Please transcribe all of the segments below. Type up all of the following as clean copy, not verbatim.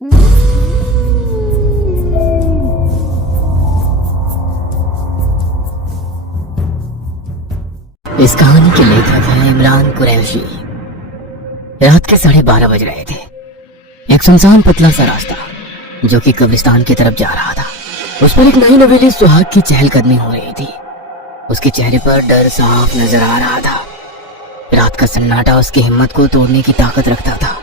इस कहानी के लेखक हैं इमरान कुरैशी। रात के 12:30 बज रहे थे। एक सुनसान पतला सा रास्ता जो कि कब्रिस्तान की तरफ जा रहा था, उस पर एक नई नवेली सुहाग की चहलकदमी हो रही थी। उसके चेहरे पर डर साफ नजर आ रहा था। रात का सन्नाटा उसकी हिम्मत को तोड़ने की ताकत रखता था,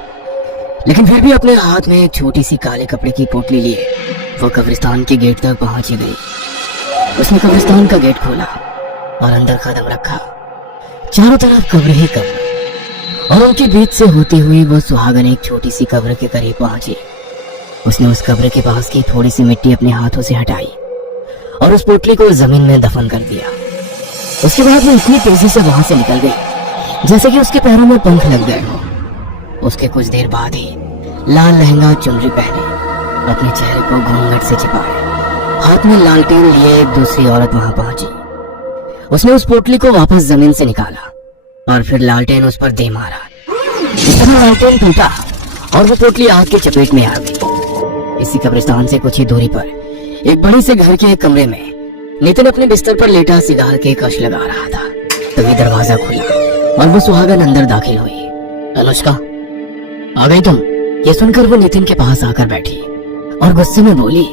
लेकिन फिर भी अपने हाथ में एक छोटी सी काले कपड़े की पोटली लिए वो कब्रिस्तान के गेट तक पहुंच ही गई। उसने कब्रिस्तान का गेट खोला और अंदर कदम रखा। चारों तरफ कब्र ही कब्र, और उनके बीच से होती हुई वो सुहागन एक छोटी सी कब्र के करीब पहुंची। उसने उस कब्र के पास की थोड़ी सी मिट्टी अपने हाथों से हटाई और उस पोटली को जमीन में दफन कर दिया। उसके बाद वो इतनी तेजी से वहां से निकल गई जैसे कि उसके पैरों में पंख लग गए हो। उसके कुछ देर बाद ही लाल लहंगा चुनरी पहने, अपने चेहरे को घूंघट से छिपाए, हाथ में लालटेन लिए एक दूसरी औरत वहां पहुंची। उसने उस पोटली को वापस जमीन से निकाला और फिर लालटेन उस पर दे मारा। इस तरह लालटेन टूटा और वो पोटली आग की चपेट में आ गई। इसी कब्रिस्तान से कुछ ही दूरी पर एक बड़ी से घर के एक कमरे में नितिन अपने बिस्तर पर लेटा सिगार के कश लगा रहा था। तभी दरवाजा खुला और वो सुहागन अंदर दाखिल हुई। अनुष्का, आ गई तुम? ये सुनकर वो नितिन के पास आकर बैठी और गुस्से में बोली,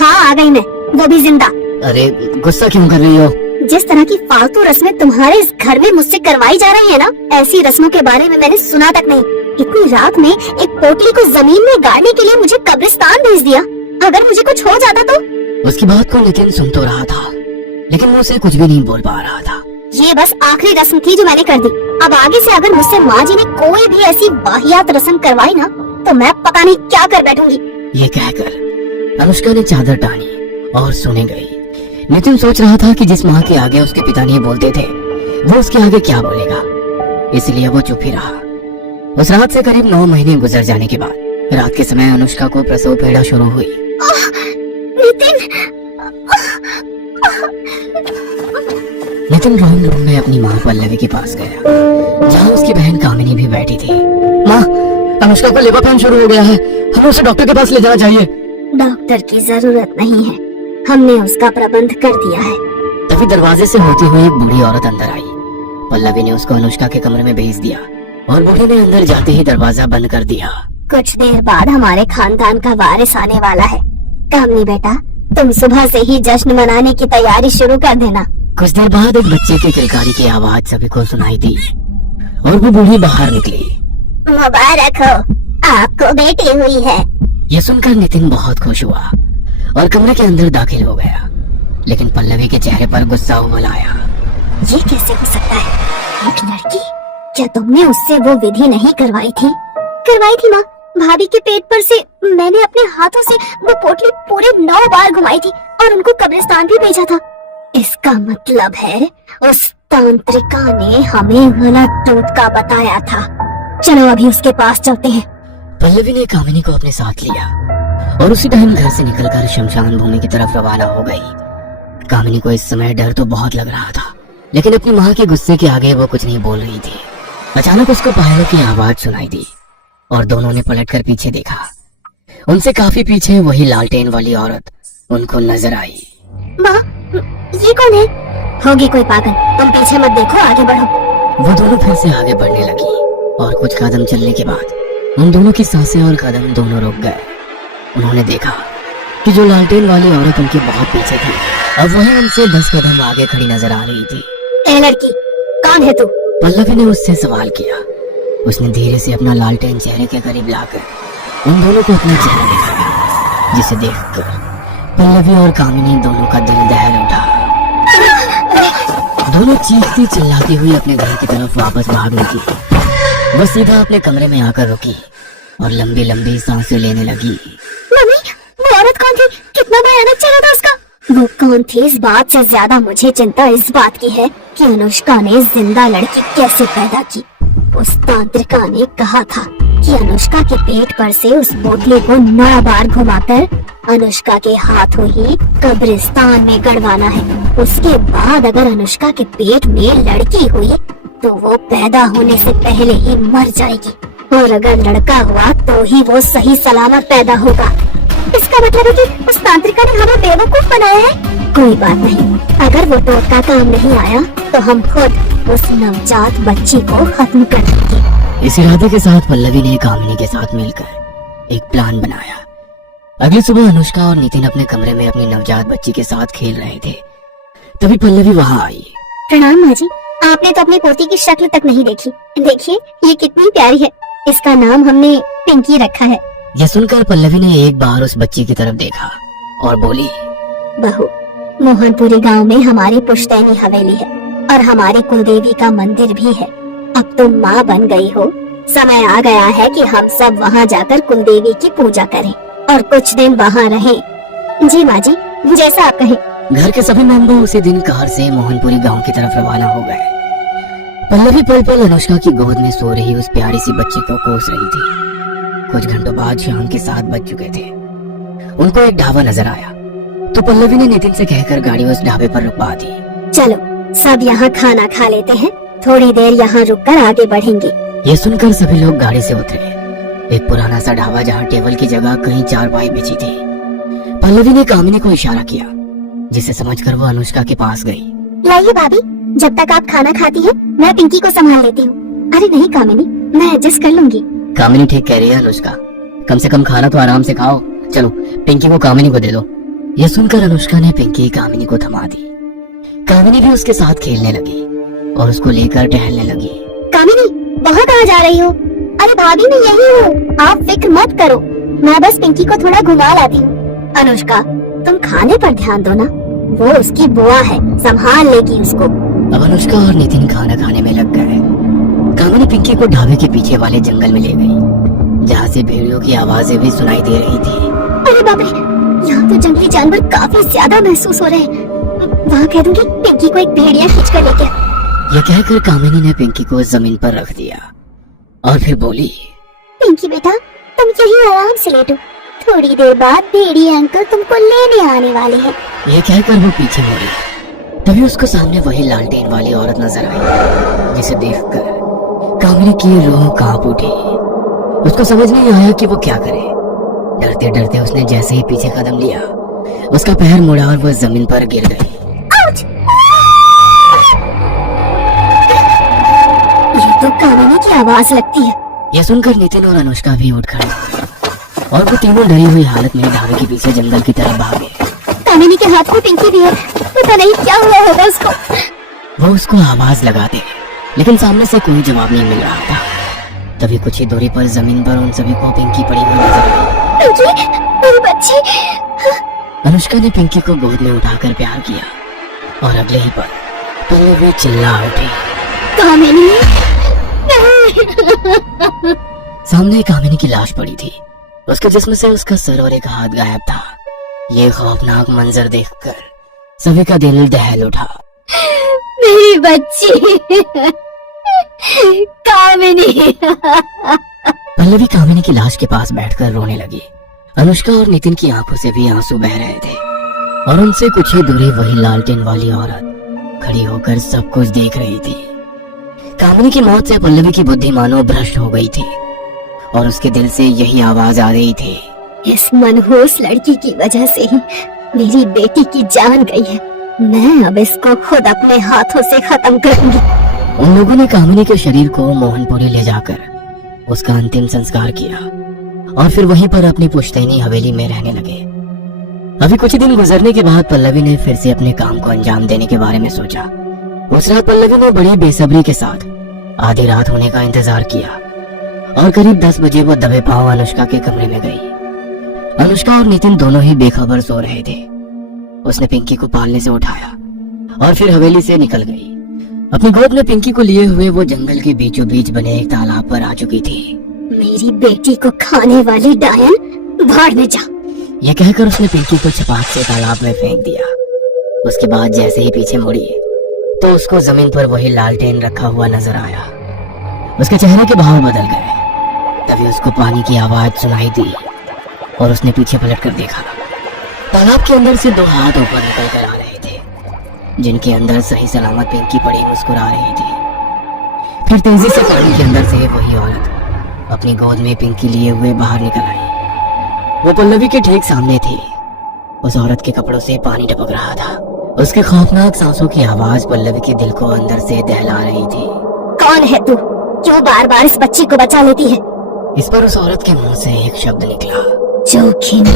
हाँ आ गई मैं, वो भी जिंदा। अरे गुस्सा क्यों कर रही हो? जिस तरह की फालतू रस्में तुम्हारे इस घर में मुझसे करवाई जा रही है ना, ऐसी रस्मों के बारे में मैंने सुना तक नहीं। इतनी रात में एक पोटली को जमीन में गाड़ने के लिए मुझे कब्रिस्तान भेज दिया। अगर मुझे कुछ हो जाता तो? उसकी बात को नितिन सुन तो रहा था, लेकिन मुंह से कुछ भी नहीं बोल पा रहा था। ये बस आखिरी रस्म थी जो मैंने कर दी। अब आगे से अगर मुझसे माँ जी ने कोई भी ऐसी वाहियात रस्म करवाई ना, तो मैं पता नहीं क्या कर बैठूंगी। ये कहकर अनुष्का ने चादर टानी और सोने गई। नितिन सोच रहा था कि जिस माँ के आगे उसके पिता नहीं बोलते थे, वो उसके आगे क्या बोलेगा, इसलिए वो चुप ही रहा। उस रात से करीब 9 महीने गुजर जाने के बाद रात के समय अनुष्का को प्रसव पीड़ा शुरू हुई। नितिन ड्राइंग रूम में अपनी माँ पल्लवी के पास गया, जहाँ उसकी बहन कामिनी भी बैठी थी। माँ, अनुष्का का लेबर पेन शुरू हो गया है, हमें उसे डॉक्टर के पास ले जाना चाहिए। डॉक्टर की जरूरत नहीं है, हमने उसका प्रबंध कर दिया है। तभी दरवाजे से होती हुई एक बूढ़ी औरत अंदर आई। पल्लवी ने उसको अनुष्का के कमरे में भेज दिया और बूढ़ी ने अंदर जाते ही दरवाजा बंद कर दिया। कुछ देर बाद हमारे खानदान का वारिस आने वाला है। कामनी बेटा, तुम सुबह से ही जश्न मनाने की तैयारी शुरू कर देना। कुछ देर बाद एक बच्चे की किलकारी की आवाज सभी को सुनाई दी और वो बूढ़ी बाहर निकली। मुबारक हो, आपको बेटी हुई है। ये सुनकर नितिन बहुत खुश हुआ और कमरे के अंदर दाखिल हो गया, लेकिन पल्लवी के चेहरे पर गुस्सा उबल आया। ये कैसे हो सकता है? एक लड़की? क्या तुमने उससे वो विधि नहीं करवाई थी? करवाई थी माँ, भाभी के पेट पर से मैंने अपने हाथों से वो पोटली पूरे 9 बार घुमाई थी और उनको कब्रिस्तान भी भेजा था। इसका मतलब है उस तांत्रिका ने हमें गलत टोटका बताया था। चलो अभी उसके पास चलते हैं। पल्लवी ने कामिनी को अपने साथ लिया और उसी टाइम घर से निकलकर शमशान भूमि की तरफ रवाना हो गई। कामिनी को इस समय डर तो बहुत लग रहा था, लेकिन अपनी माँ के गुस्से के आगे वो कुछ नहीं बोल रही थी। अचानक उसको पायलों की आवाज सुनाई दी और दोनों ने पलटकर पीछे देखा। उनसे काफी पीछे वही लालटेन वाली औरत उनको नजर आई। माँ, ये कौन है? होगी कोई पागल, तुम पीछे मत देखो, आगे बढ़ो। वो दोनों फिर से आगे बढ़ने लगी और कुछ कदम चलने के बाद उन दोनों की सांसें और कदम दोनों रुक गए। उन्होंने देखा कि जो लालटेन वाली औरत उनके बहुत पीछे थी, अब वही उनसे 10 कदम आगे खड़ी नजर आ रही थी। ए लड़की, कौन है तू? पल्लवी ने उससे सवाल किया। उसने धीरे से अपना लालटेन चेहरे के करीब लाकर उन दोनों को अपना चेहरा दिखाया, जिसे देखकर पल्लवी और कामिनी दोनों का दिल दहल उठा। दोनों चीखती चिल्लाती हुई अपने घर की तरफ वापस भाग निकली। वो सीधा अपने कमरे में आकर रुकी और लंबी लंबी सांसें लेने लगी। मम्मी, वो औरत कौन थी? कितना भयानक चेहरा था उसका। वो कौन थी इस बात से ज्यादा मुझे चिंता इस बात की है कि अनुष्का ने जिंदा लड़की कैसे पैदा की। उस तांत्रिका ने कहा था कि अनुष्का के पेट पर से उस बोतले को 9 बार घुमाकर अनुष्का के हाथों ही कब्रिस्तान में गड़वाना है। उसके बाद अगर अनुष्का के पेट में लड़की हुई तो वो पैदा होने से पहले ही मर जाएगी। और अगर लड़का हुआ तो ही वो सही सलामत पैदा होगा। इसका मतलब है कि उस तांत्रिका ने हमें बेवकूफ बनाया है। कोई बात नहीं, अगर वो टोटका काम नहीं आया तो हम खुद उस नवजात बच्ची को खत्म कर देंगे। इस इरादे के साथ पल्लवी ने कामिनी के साथ मिलकर एक प्लान बनाया। अगली सुबह अनुष्का और नितिन अपने कमरे में अपनी नवजात बच्ची के साथ खेल रहे थे। तभी पल्लवी वहां आई। प्रणाम माँ जी, आपने तो अपनी पोती की शक्ल तक नहीं देखी। देखिए ये कितनी प्यारी है। इसका नाम हमने पिंकी रखा है। यह सुनकर पल्लवी ने एक बार उस बच्ची की तरफ देखा और बोली, बहू, मोहनपुरी गांव में हमारी पुश्तैनी हवेली है और हमारी कुलदेवी का मंदिर भी है। अब तुम माँ बन गई हो, समय आ गया है कि हम सब वहाँ जाकर कुलदेवी की पूजा करें और कुछ दिन वहाँ रहें। जी माँ जी, जैसा आप कहें। घर के सभी मेंबर उसी दिन कार से मोहनपुरी गांव की तरफ रवाना हो गए। पल्लवी पल पल अनुष्का की गोद में सो रही उस प्यारी सी बच्ची को कोस रही थी। कुछ घंटों बाद शाम के 7 बज चुके थे। उनको एक ढाबा नजर आया तो पल्लवी ने नितिन से कहकर गाड़ी उस ढाबे पर रुकवा दी। चलो सब यहाँ खाना खा लेते हैं, थोड़ी देर यहाँ रुककर आगे बढ़ेंगे। ये सुनकर सभी लोग गाड़ी से उतरे। एक पुराना सा ढाबा जहाँ टेबल की जगह कहीं चारपाई बिछी थी। पल्लवी ने कामिनी को इशारा किया, जिसे समझकर वो अनुष्का के पास गई। लाइए भाभी, जब तक आप खाना खाती हैं, मैं पिंकी को संभाल लेती हूँ। अरे नहीं कामिनी, मैं एडजस्ट कर लूंगी। कामिनी ठीक कह रही है अनुष्का, कम से कम खाना तो आराम से खाओ। चलो पिंकी को कामिनी को दे दो। यह सुनकर अनुष्का ने पिंकी कामिनी को थमा दी। कामिनी भी उसके साथ खेलने लगी और उसको लेकर टहलने लगी। कामिनी, वहाँ कहाँ जा रही हो? अरे भाभी मैं यही हूँ, आप फिक्र मत करो, मैं बस पिंकी को थोड़ा घुमा लाती हूँ। अनुष्का तुम खाने पर ध्यान दो ना, वो उसकी बुआ है, संभाल लेगी उसको। अब अनुष्का और नितिन खाना खाने में लग गए। कामिनी पिंकी को ढाबे के पीछे वाले जंगल में ले गई, जहाँ से भेड़ियों की आवाजें भी सुनाई दे रही थी। अरे बाप रे, यहाँ तो जंगली जानवर काफी ज्यादा महसूस हो रहे हैं। वहाँ कह दूंगी पिंकी को एक भेड़िया खींच कर लेके। यह कहकर कामिनी ने पिंकी को जमीन पर रख दिया और फिर बोली, पिंकी बेटा तुम यही आराम से लेटो, थोड़ी देर बाद भेड़िया अंकल तुमको लेने आने वाले हैं। यह कहकर वो पीछे मुड़ी। तभी उसको सामने वही लालटेन वाली औरत नजर आई, जिसे देखकर कामिनी की रूह कांप उठी। उसको समझ नहीं आया कि वो क्या करे। डरते डरते उसने जैसे ही पीछे कदम लिया, उसका पैर मुड़ा और वह जमीन पर गिर गई। ये तो कामिनी की आवाज लगती है। यह सुनकर नितिन और अनुष्का भी उठ खड़े और वो तीनों डरी हुई हालत में ढाबे के पीछे जंगल की तरफ भागे। कामिनी के हाथ में पिंकी भी है, पता नहीं क्या हुआ होगा उसको। वो उसको आवाज लगाते लेकिन सामने से कोई जवाब नहीं मिल रहा था। तभी कुछ ही दूरी पर जमीन पर उन सभी को पिंकी पड़ी हुई नजर आई। पिंकी, मेरी बच्ची। अनुष्का ने पिंकी को गोद में उठाकर प्यार किया और अगले ही पल पल्लवी चिल्ला उठी, कामिनी। सामने कामिनी की लाश पड़ी थी। उसके जिस्म से उसका सर और एक हाथ गायब था। ये खौफनाक मंजर देखकर सभी का दिल दहल उठा। मेरी बच्ची कामिनी। पल्लवी कामिनी की लाश के पास बैठकर रोने लगी। अनुष्का और नितिन की आंखों से भी आंसू बह रहे थे और उनसे कुछ ही दूरी वही लालटेन वाली औरत खड़ी होकर सब कुछ देख रही थी। कामिनी की मौत से पल्लवी की बुद्धि मानो भ्रष्ट हो गई थी और उसके दिल से यही आवाज आ रही थी, इस मनहूस लड़की की वजह से ही मेरी बेटी की जान गई है। मैं अब इसको खुद अपने हाथों से खत्म करूंगी। उन लोगों ने कामिनी के शरीर को मोहनपुरी ले जाकर उसका अंतिम संस्कार किया और फिर वहीं पर अपनी पुश्तैनी हवेली में रहने लगे। अभी कुछ दिन गुजरने के बाद पल्लवी ने फिर से अपने काम को अंजाम देने के बारे में सोचा। उस रात पल्लवी ने बड़ी बेसब्री के साथ आधी रात होने का इंतजार किया और करीब 10 बजे वो दबे पांव अनुष्का के कमरे में गई। अनुष्का और नितिन दोनों ही बेखबर सो रहे थे। उसने पिंकी को पालने से उठाया और फिर हवेली से निकल गई। अपनी गोद में पिंकी को लिए हुए वो जंगल के बीचों बीच बने एक तालाब पर आ चुकी थी। मेरी बेटी को खाने वाली डायन, भाड़ में जा। यह कहकर उसने पिंकी को छपाक से तालाब में फेंक दिया। उसके बाद जैसे ही पीछे मुड़ी तो उसको जमीन पर वही लालटेन रखा हुआ नजर आया। उसके चेहरे के भाव बदल गए। तभी उसको पानी की आवाज सुनाई दी और उसने पीछे पलट कर देखा। तालाब के अंदर से 2 हाथ ऊपर निकल कर आ रहे थे, जिनके अंदर सही सलामत पिंकी पड़ी मुस्कुरा रही थी। फिर तेजी से पानी के अंदर से वही औरत अपनी गोद में पिंकी लिए हुए बाहर निकल आई। वो पल्लवी के ठीक सामने थी। उस औरत के कपड़ों से पानी टपक रहा था। उसके खौफनाक सांसों की आवाज पल्लवी के दिल को अंदर से दहला रही थी। कौन है तू? क्यों बार बार इस बच्ची को बचा लेती है? इस पर उस औरत के मुंह से एक शब्द निकला, जोखिम।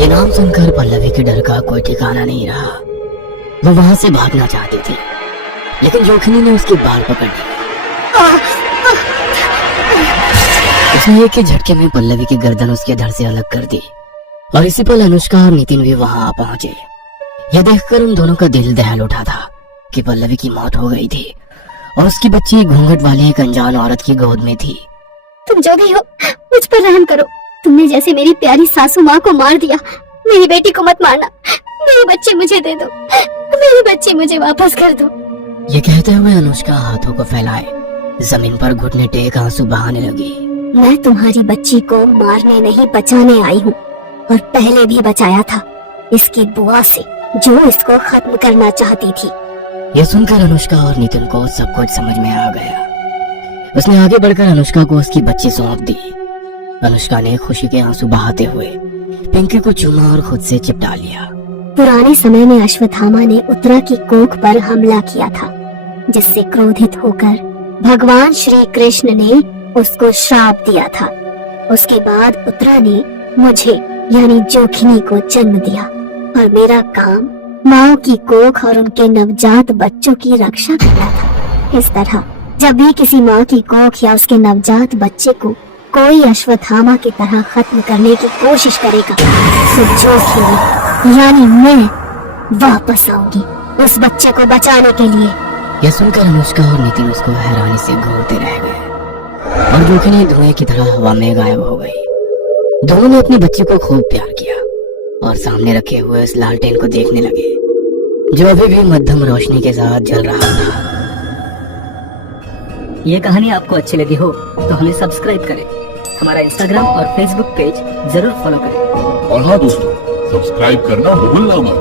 ये नाम सुनकर पल्लवी के डर का कोई ठिकाना नहीं रहा। वो वहां से भागना चाहती थी, लेकिन जोखिनी ने उसकी बाल पकड़ ली। उसने एक ही झटके में पल्लवी की गर्दन उसके धड़ से अलग कर दी और इसी पल अनुष्का और नितिन भी वहां आ पहुंचे। यह देखकर उन दोनों का दिल दहल उठा था कि पल्लवी की मौत हो गई थी और उसकी बच्ची घूंघट वाली एक अनजान औरत की गोद में थी। तुम जो भी हो, मुझ पर रहम करो। तुमने जैसे मेरी प्यारी सासू माँ को मार दिया, मेरी बेटी को मत मारना। मेरे बच्चे मुझे दे दो, मेरे बच्चे मुझे वापस कर दो। ये कहते हुए अनुष्का हाथों को फैलाए जमीन पर घुटने टेक आंसू बहाने लगी। मैं तुम्हारी बच्ची को मारने नहीं बचाने आई हूँ, और पहले भी बचाया था इसकी बुआ से, जो इसको खत्म करना चाहती थी। यह सुनकर अनुष्का और नितिन को सब कुछ समझ में आ गया। उसने आगे बढ़कर अनुष्का को उसकी बच्ची सौंप दी। अनुष्का ने खुशी के आंसू बहाते हुए पिंकी को चूमा और खुद से चिपटा लिया। पुराने समय में अश्वत्थामा ने उत्तरा की कोख पर हमला किया था, जिससे क्रोधित होकर भगवान श्री कृष्ण ने उसको श्राप दिया था। उसके बाद उत्तरा ने मुझे यानी जोखिनी को जन्म दिया, और मेरा काम माँ की कोख और उनके नवजात बच्चों की रक्षा करना था। इस तरह जब भी किसी माँ की कोख या उसके नवजात बच्चे को कोई अश्वत्थामा की तरह खत्म करने की कोशिश करेगा, तो जोखिनी यानी मैं वापस आऊंगी उस बच्चे को बचाने के लिए। यह सुनकर अनुष्का और नितिन उसको हैरानी से घूरते रह गए और जोखिनी धुएं की तरह हवा में गायब हो गई। दोनों ने अपनी बच्ची को खूब प्यार किया और सामने रखे हुए उस लालटेन को देखने लगे, जो अभी भी मध्यम रोशनी के साथ जल रहा था। ये कहानी आपको अच्छी लगी हो तो हमें सब्सक्राइब करें, हमारा इंस्टाग्राम और फेसबुक पेज जरूर फॉलो करें। और हाँ दोस्तों, सब्सक्राइब करना भूलना मत।